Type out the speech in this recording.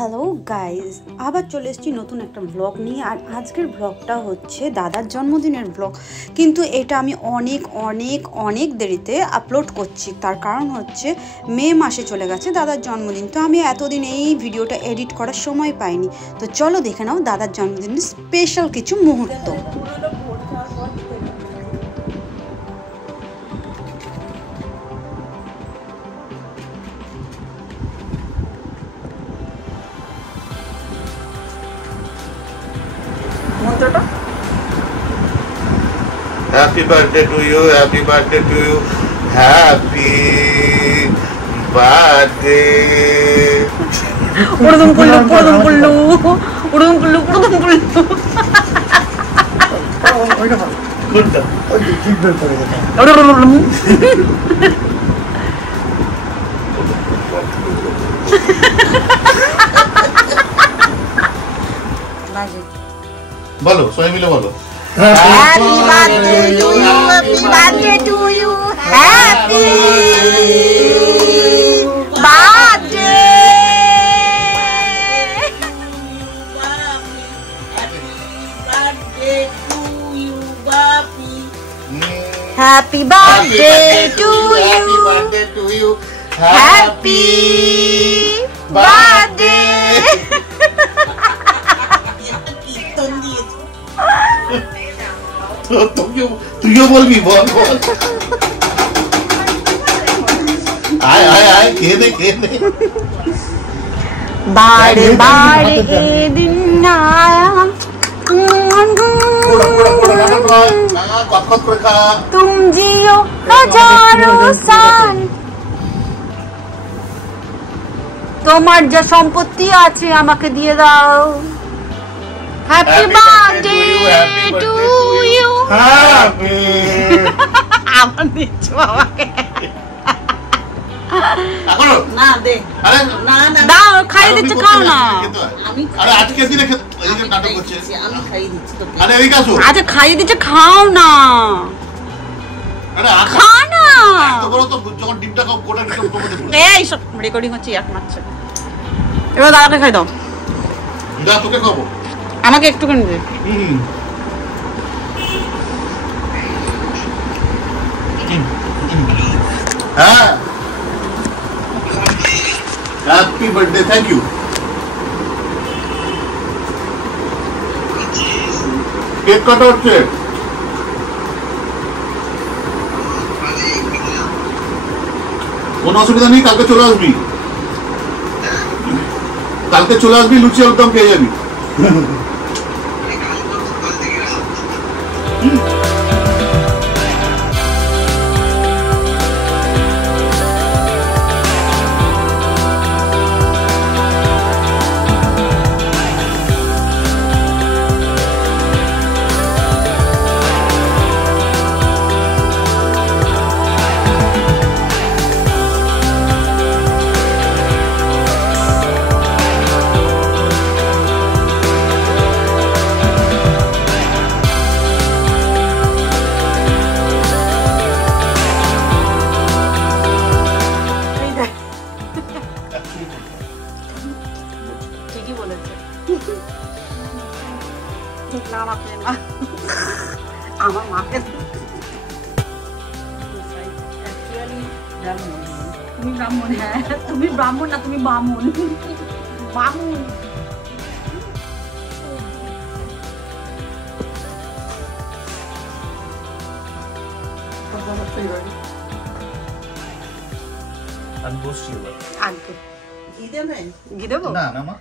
Hello guys, আবার চলে এসেছি নতুন একটা ব্লগ নিয়ে। আর আজকের ব্লগটা হচ্ছে দাদার জন্মদিনের ব্লগ, কিন্তু এটা আমি অনেক দেরিতে আপলোড করছি। তার কারণ হচ্ছে মে মাসে চলে গেছে দাদার জন্মদিন, তো আমি এতদিন এই ভিডিওটা এডিট করার সময় পাইনি। তো চলো দেখে নাও দাদার জন্মদিনের স্পেশাল কিছু মুহূর্ত। Happy birthday to you, happy birthday to you, happy birthday. Udum pullu. বলো সবাই মিলে বলো Happy birthday to you, happy birthday to you, happy birthday. Happy birthday to you, happy birthday to you, happy birthday. তুইও বলবি বল আয় খেয়ে দে বারে দিন আয়া তুম জিও হাজারো সাল। তোমার যা সম্পত্তি আছে আমাকে দিয়ে দাও। Happy birthday to you. আমার দিচ্ছ আমাকে না দে না দাও, খাইয়ে দিচ্ছ, খাও না। আরে আজকে দিনে এদিকে নাটক করছে, আমি খাইয়ে দিচ্ছি তোকে। আরে এদিকে আসো। আচ্ছা খাইয়ে দিচ্ছ, খাও না। আরে খা না। তো বলো তো যখন ডিমটা কোটা নিতে তোমাদের এই সব রেকর্ডিং হচ্ছে, এক মারছে। এবার দাদাকে খাই দাও। দা তোকে খাবো, আমাকে একটুখানি দে। হ্যাঁ happy birthday, thank you. Cake কাটা হচ্ছে। কোনো অসুবিধা নেই, কালকে চলে আসবি, লুচি আলুরদম খেয়ে যাবি। ঠিকই বলেছে। না মাকে না, আমার মাকে। তুমি ব্রাহ্মণ? হ্যাঁ, তুমি ব্রাহ্মণ না, তুমি বামুন। বামুন আমি বসছি আগে ঘি দেবে? ঘি দেবো না মা